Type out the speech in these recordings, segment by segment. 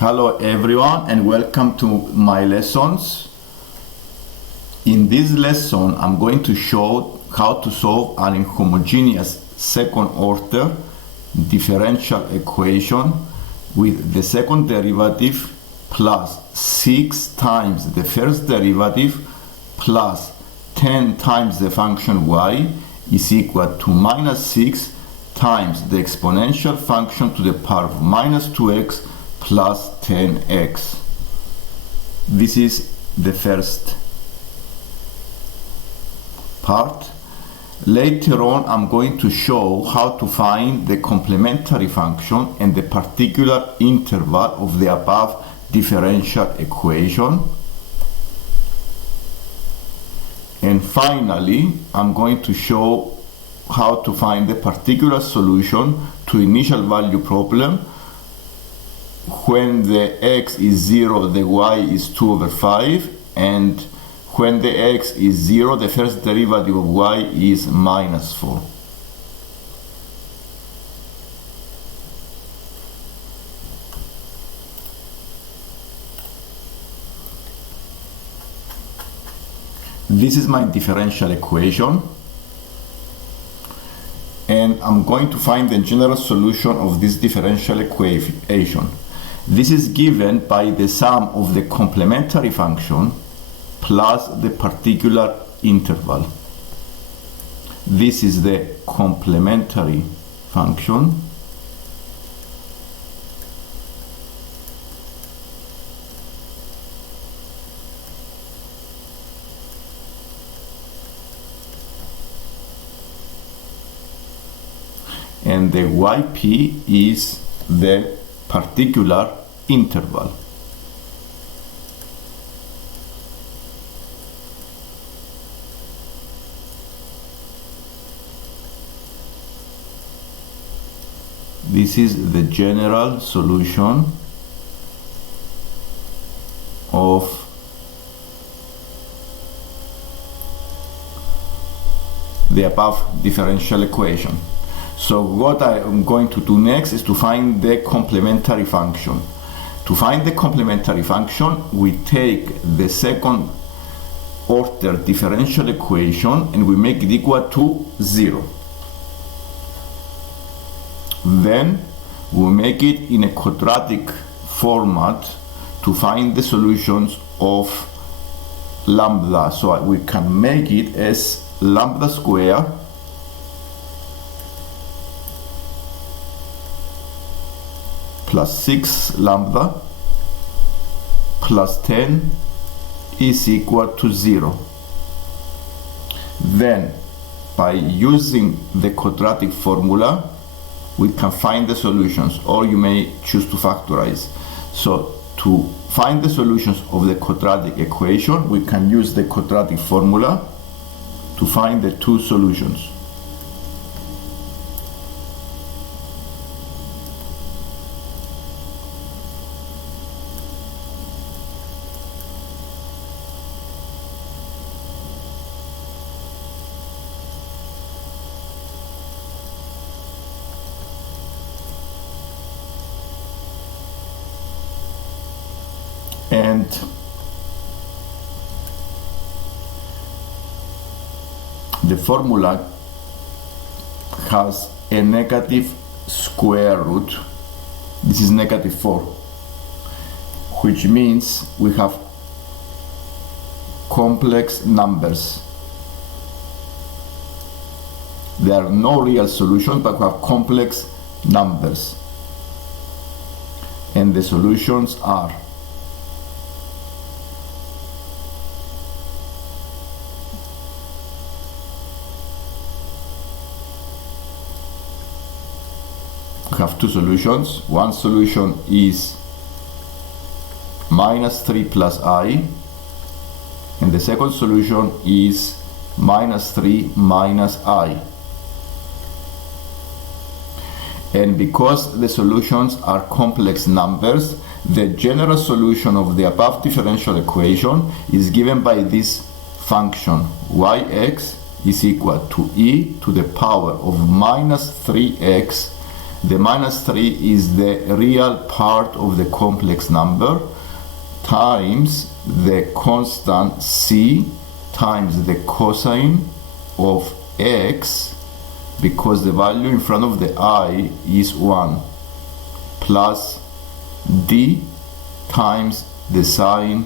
Hello everyone and welcome to my lessons. In this lesson I'm going to show how to solve an inhomogeneous second order differential equation with the second derivative plus 6 times the first derivative plus 10 times the function y is equal to minus 6 times the exponential function to the power of minus 2x plus 10x. This is the first part. Later on I'm going to show how to find the complementary function and the particular interval of the above differential equation. And finally I'm going to show how to find the particular solution to initial value problem. When the x is 0, the y is 2 over 5, and when the x is 0, the first derivative of y is minus 4. This is my differential equation, and I'm going to find the general solution of this differential equation. This is given by the sum of the complementary function plus the particular interval. This is the complementary function and the yp is the particular interval. This is the general solution of the above differential equation. So what I am going to do next is to find the complementary function. To find the complementary function, we take the second order differential equation and we make it equal to 0. Then we make it in a quadratic format to find the solutions of lambda. So we can make it as lambda square plus 6 lambda plus 10 is equal to 0. Then by using the quadratic formula we can find the solutions, or you may choose to factorize. So to find the solutions of the quadratic equation we can use the quadratic formula to find the two solutions. And the formula has a negative square root. This is negative 4, which means we have complex numbers. There are no real solutions, but we have complex numbers. And the solutions are have two solutions. One solution is minus 3 plus I, and the second solution is minus 3 minus I. And because the solutions are complex numbers, the general solution of the above differential equation is given by this function yx is equal to e to the power of minus 3x The minus 3 is the real part of the complex number times the constant c times the cosine of x, because the value in front of the I is 1, plus d times the sine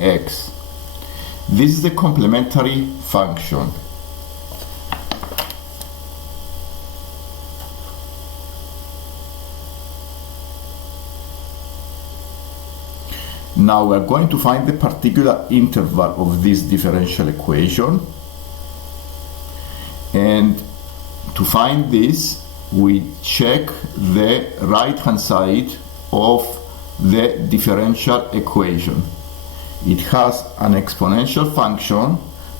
x. This is the complementary function. Now we're going to find the particular interval of this differential equation, and to find this we check the right hand side of the differential equation. It has an exponential function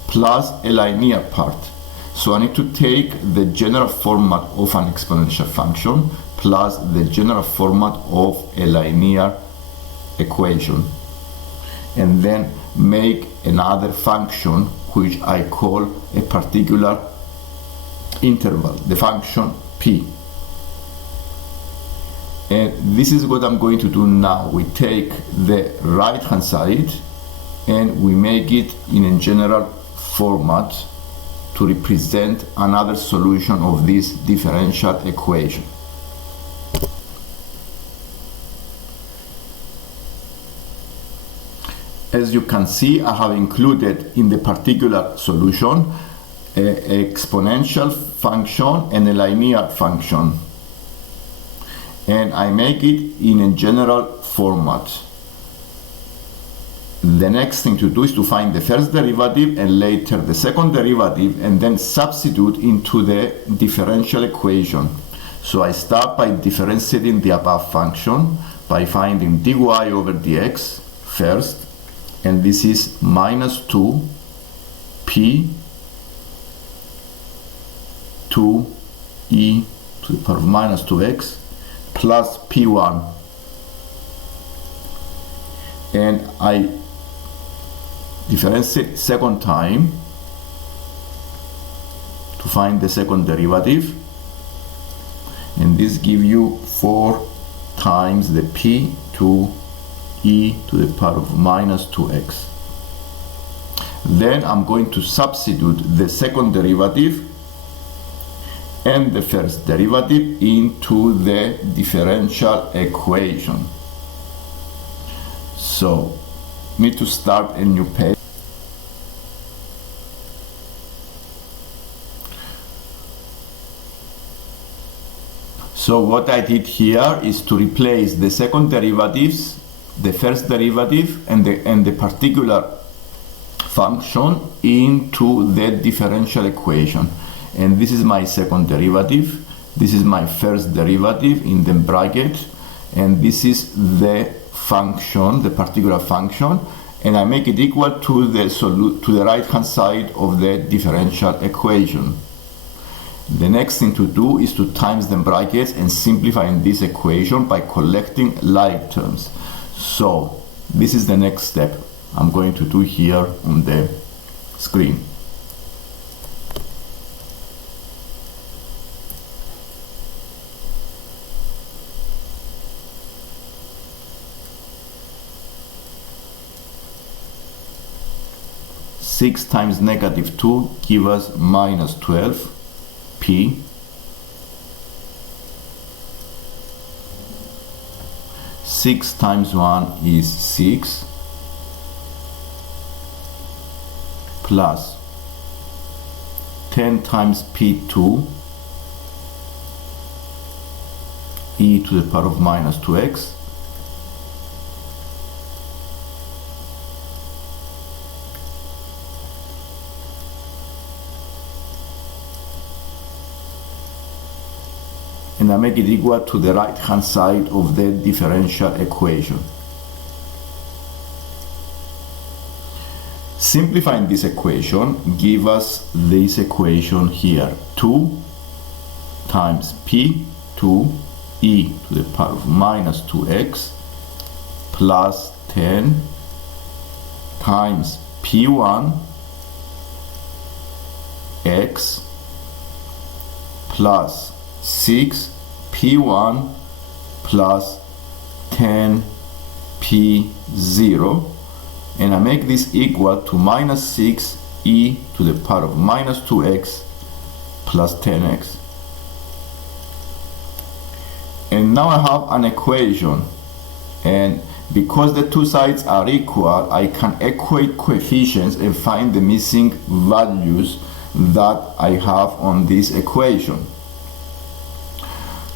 plus a linear part. So I need to take the general format of an exponential function plus the general format of a linear equation, and then make another function which I call a particular interval, the function p. And this is what I'm going to do now. We take the right hand side and we make it in a general format to represent another solution of this differential equation. As you can see, I have included in the particular solution an exponential function and a linear function, and I make it in a general format. The next thing to do is to find the first derivative and later the second derivative, and then substitute into the differential equation. So I start by differentiating the above function by finding dy over dx first, and this is minus 2 p 2e to the power of minus 2x plus p1, and I differentiate second time to find the second derivative, and this gives you 4 times the p 2e to the power of minus 2x. Then I'm going to substitute the second derivative and the first derivative into the differential equation. So need to start a new page. So what I did here is to replace the second derivatives, the first derivative and the particular function into the differential equation. And this is my second derivative, this is my first derivative in the bracket, and this is the function, the particular function, and I make it equal to the right hand side of the differential equation. The next thing to do is to times the brackets and simplifying this equation by collecting like terms. So this is the next step I'm going to do here on the screen. Six times negative 2 give us minus 12 p. 6 times 1 is 6 plus 10 times p2 e to the power of minus 2x and I make it equal to the right hand side of the differential equation. Simplifying this equation give us this equation here, 2 times p2 e to the power of minus 2x plus 10 times p1 x plus 6 p1 plus 10 p0, and I make this equal to minus 6 e to the power of minus 2x plus 10x. And now I have an equation, and because the two sides are equal, I can equate coefficients and find the missing values that I have on this equation.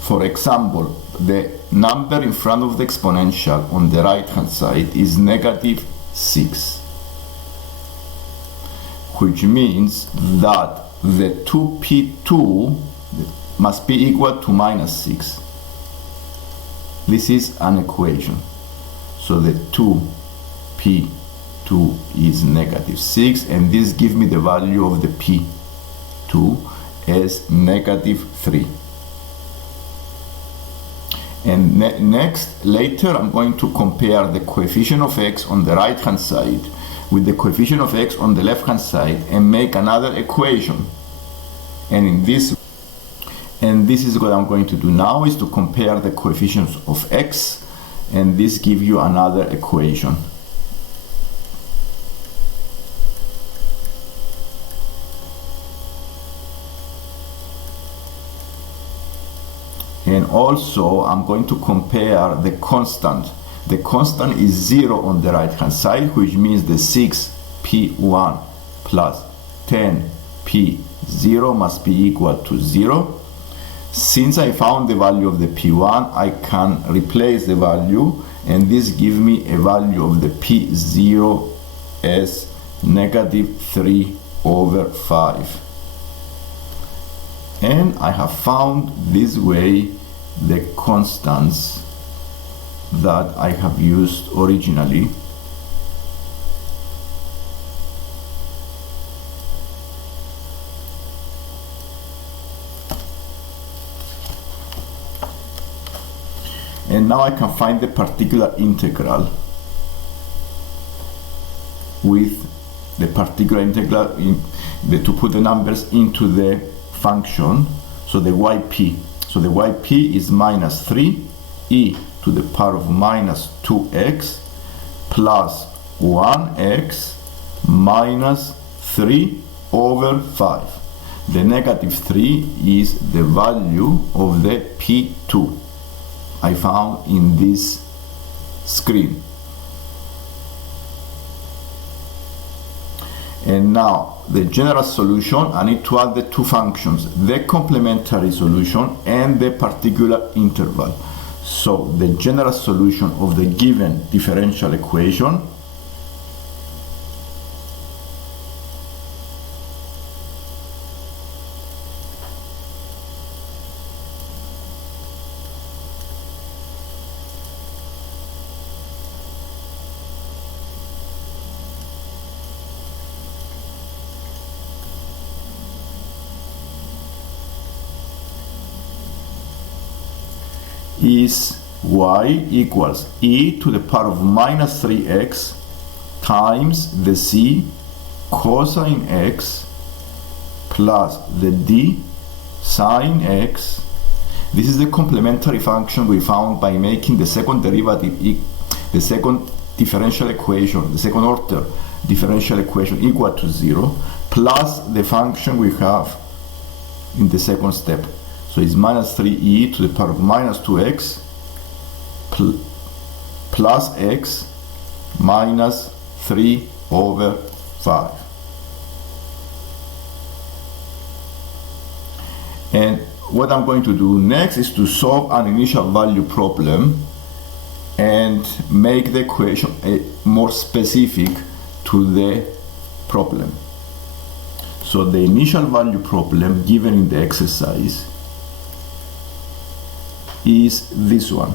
For example, the number in front of the exponential on the right hand side is negative 6, which means that the 2p2 must be equal to minus 6. This is an equation. So the 2p2 is negative 6, and this gives me the value of the p2 as negative 3. And later I'm going to compare the coefficient of x on the right hand side with the coefficient of x on the left hand side and make another equation. And this is what I'm going to do now, is to compare the coefficients of x, and this gives you another equation. And also I'm going to compare the constant. The constant is 0 on the right hand side, which means the 6p1 plus 10p0 must be equal to 0. Since I found the value of the p1, I can replace the value, and this gives me a value of the p0 as negative 3 over 5. And I have found this way the constants that I have used originally. And now I can find the particular integral with the particular integral to put the numbers into the function. So the yp. So the yp is minus 3 e to the power of minus 2x plus 1x minus 3 over 5. The negative 3 is the value of the p2 I found in this screen. And now the general solution, I need to add the two functions, the complementary solution and the particular interval. So the general solution of the given differential equation is y equals e to the power of minus 3x times the c cosine x plus the d sine x. This is the complementary function we found by making the second derivative, the second differential equation, the second order differential equation equal to 0, plus the function we have in the second step. So it's minus 3e to the power of minus 2x plus x minus 3 over 5. And what I'm going to do next is to solve an initial value problem and make the equation more specific to the problem. So the initial value problem given in the exercise is this one.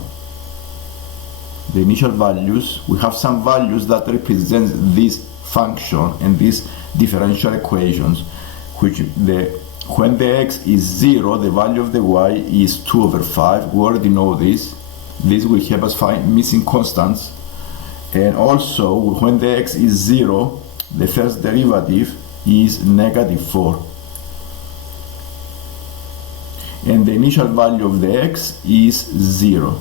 The initial values, we have some values that represent this function and these differential equations, which when the x is 0, the value of the y is 2 over 5. We already know this. This will help us find missing constants. And also, when the x is 0, the first derivative is negative 4. And the initial value of the x is 0.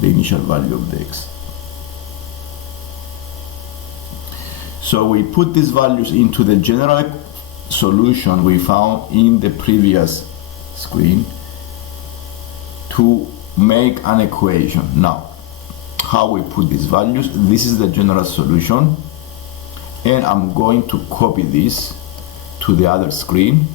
The initial value of the x. So we put these values into the general solution we found in the previous screen to make an equation. Now, how we put these values? This is the general solution, and I'm going to copy this to the other screen.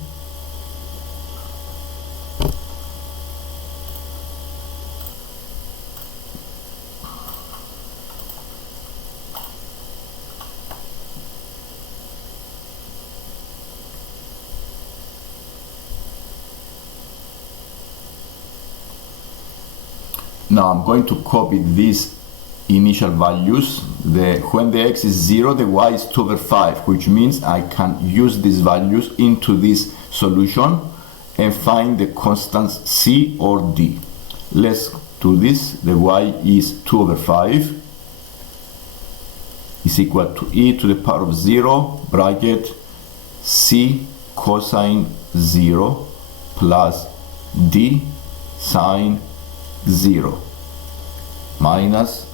Now I'm going to copy these initial values. When the x is 0, the y is 2 over 5, which means I can use these values into this solution and find the constants c or d. Let's do this. The y is 2 over 5 is equal to e to the power of 0 bracket c cosine 0 plus d sine 0 minus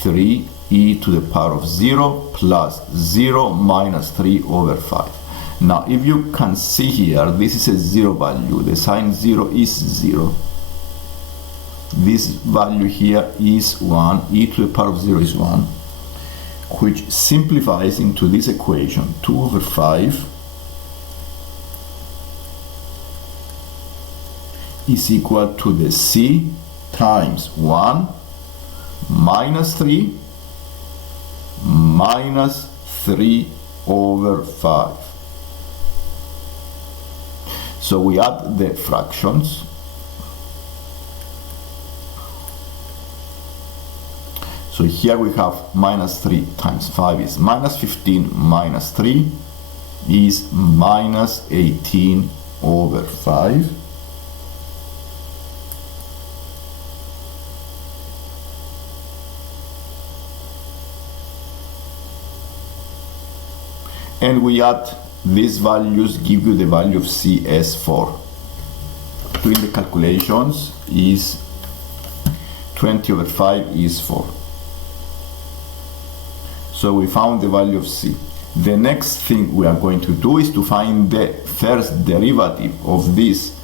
3e to the power of 0 plus 0 minus 3 over 5. Now, if you can see here, this is a 0 value. The sine 0 is 0. This value here is 1. E to the power of 0 is 1, which simplifies into this equation. 2 over 5 is equal to the c times 1 minus 3 minus 3 over 5. So we add the fractions. So here we have minus 3 times 5 is minus 15 minus 3 is minus 18 over 5. And we add these values, give you the value of c as 4. Doing the calculations is 20 over 5 is 4. So we found the value of c. The next thing we are going to do is to find the first derivative of this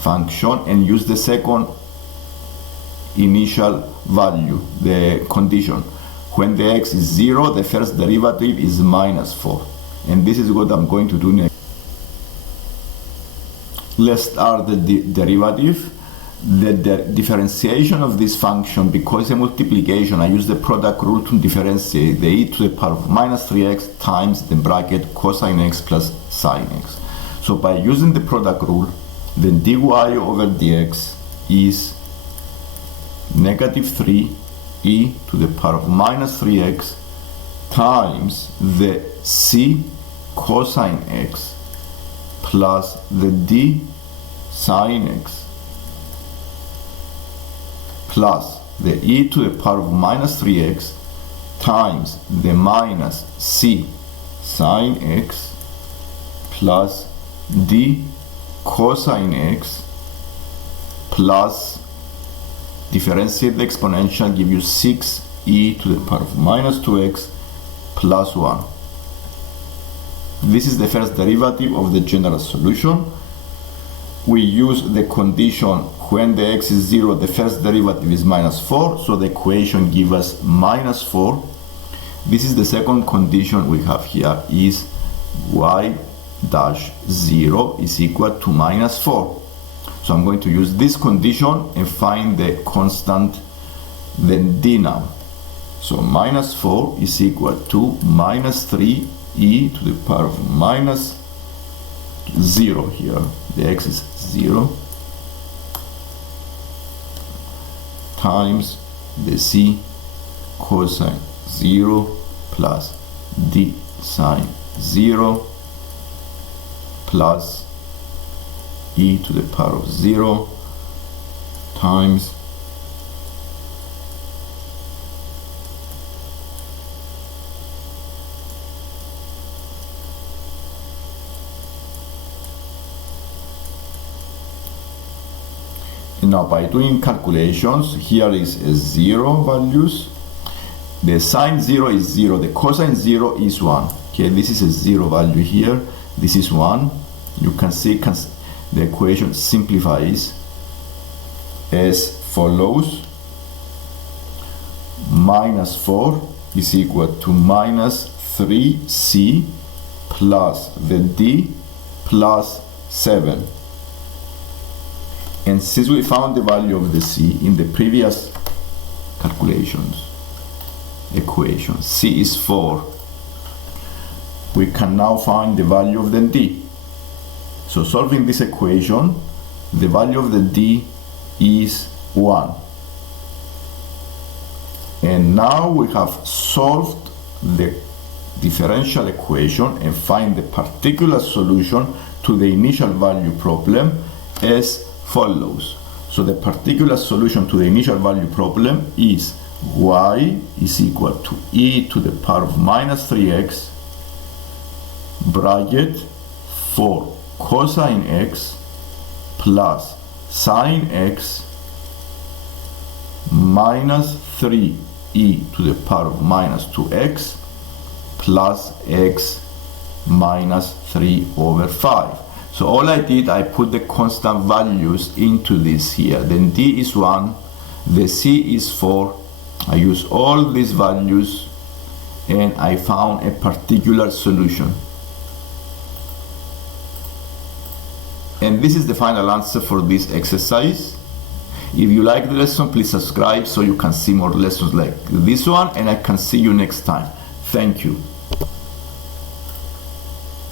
function and use the second initial value, the condition. When the x is 0, the first derivative is minus 4. And this is what I'm going to do next. Let's start the derivative. The differentiation of this function, because it's a multiplication, I use the product rule to differentiate the e to the power of minus 3x times the bracket cosine x plus sine x. So by using the product rule, the dy over dx is negative 3 e to the power of minus 3x times the c cosine x plus the d sine x plus the e to the power of minus 3x times the minus c sine x plus d cosine x plus differentiate the exponential, give you 6e to the power of minus 2x plus 1. This is the first derivative of the general solution. We use the condition when the x is 0, the first derivative is minus 4, so the equation gives us minus 4. This is the second condition we have here, is y dash 0 is equal to minus 4. So I'm going to use this condition and find the constant, then d now. So minus 4 is equal to minus 3 e to the power of minus 0 here. The x is 0 times the c cosine 0 plus d sine 0 plus e to the power of 0 times Now by doing calculations, here is a 0 values. The sine 0 is 0, the cosine 0 is 1. Okay, this is a 0 value here, this is 1. You can see the equation simplifies as follows. Minus 4 is equal to minus 3c plus the d plus 7. And since we found the value of the c in the previous calculations, equation, c is 4, we can now find the value of the d. So solving this equation, the value of the d is 1. And now we have solved the differential equation and find the particular solution to the initial value problem as follows. So the particular solution to the initial value problem is y is equal to e to the power of minus 3x bracket 4 cosine x plus sine x minus 3 e to the power of minus 2x plus x minus 3 over 5. So all I did, I put the constant values into this here. Then d is 1, the c is 4. I use all these values and I found a particular solution. And this is the final answer for this exercise. If you like the lesson, please subscribe so you can see more lessons like this one, and I can see you next time. Thank you.